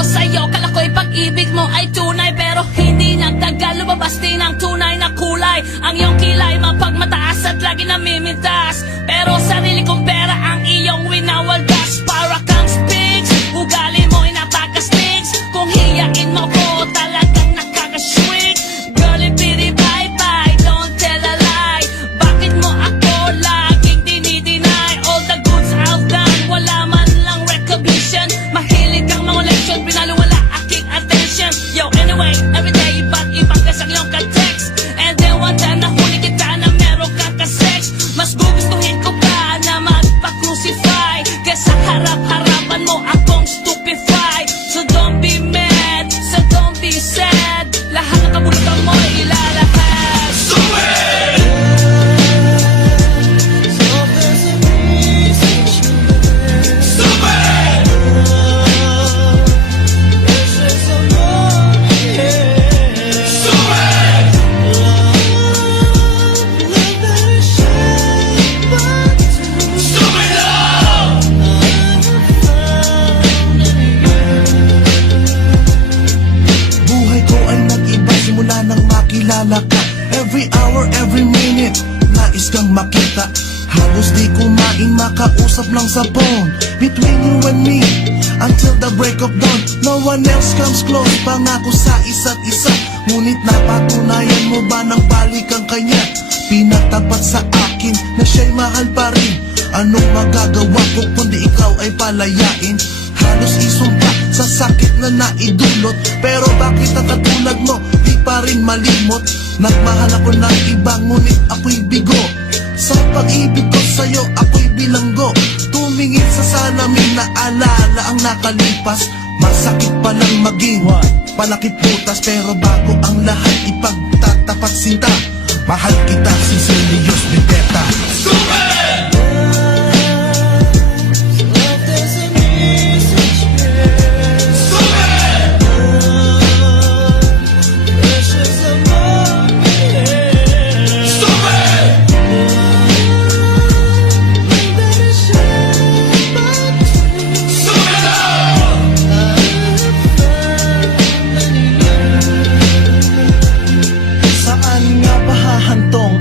ko sa'yo, kala ko'y pag-ibig mo ay tunay, pero hindi nagtagal, lumabas din ang tunay na kulay. Ang iyong kilay mapagmataas at lagi namimintas, pero sarili kong pera ang iyong winawaldas. Para kang spigs, ugali mo'y napaka-stigs. Kung hiyain mo ko, talagang nakaka-shrink. Girl, ibiri bye-bye, don't tell a lie. Bakit mo ako laging dinideny? All the goods I've done, wala man lang recognition. Mahilig kang mga leksyon, pinaliwala aking attention. Yo, anyway, everyday, ba't ibang kasang iyong ka-text? And then one time nahuli kita na meron kang ka-sex. Mas gugustuhin ko pa na magpa-crucify kesa harap-harapan mo akong stupefy. So don't be mad, so don't be sad. Lahat ng kabulutan mo ilalahad. Stupid! Every hour, every minute, nais kang makita. Halos di kumain, makausap lang sa phone. Between you and me, until the break of dawn. No one else comes close, pangako sa isa't isa. Ngunit napatunayan mo ba ng balik ang kanya? Pinatapat sa akin na siya'y mahal pa rin. Anong magagawa ko kundi ikaw ay palayain? Halos isumpa sa sakit na naidulot, pero bakit ang katulad mo di pa rin malimot? Nagmahal ako ng iba, ngunit ako'y bigo. Sa pag-ibig ko sa'yo, ako'y bilanggo. Tumingin sa salamin na alala ang nakalipas. Masakit palang maging palakit putas, pero bago ang lahat ipagtatapat sinta. Mahal kita, Cecilius Bibeta. Super!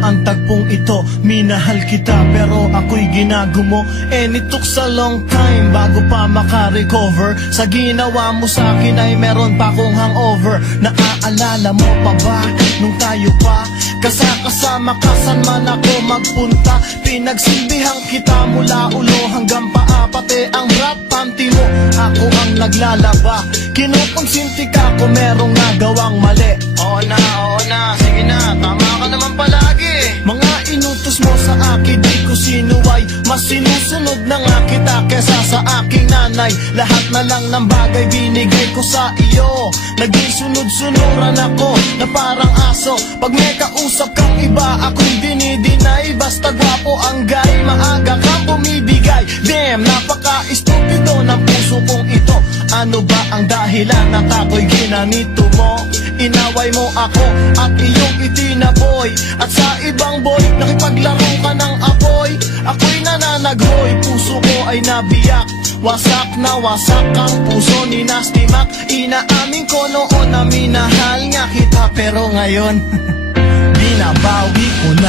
Ang tagpong ito, minahal kita pero ako'y ginagumo. And it took a long time bago pa makarecover. Sa ginawa mo sa akin ay meron pa akong hangover. Naaalala mo pa ba nung tayo pa kasama ka saan man ako magpunta? Pinagsilbihan kita mula ulo hanggang paa, pati ang rap panty mo ako ang naglalaba. Kinukonsinti ka kung merong nagawang mali. Oo na, sige na, tama ka naman palagi. Mga inutos mo sa akin, di ko sinuway. Mas sinusunod na nga kita kesa sa aking nanay. Lahat na lang ng bagay binigay ko sa iyo. Naging sunod-sunuran ako na parang aso. Pag may kausap kang iba, ako'y dinidinay. Basta gwapo ang guy, maaga kang bumibigay. Damn, napaka-estupido ng puso kong ito. Ano ba ang dahilan at ako'y ginanito mo? Inaway mo ako at iyong itinaboy. At sa ibang boy, nakipaglaro ka ng apoy. Ako'y nananaghoy, puso ko ay nabiyak. Wasak na wasak ang puso ni Nasty Mac. Inaamin ko noon na minahal nga kita, pero ngayon binabawi ko na.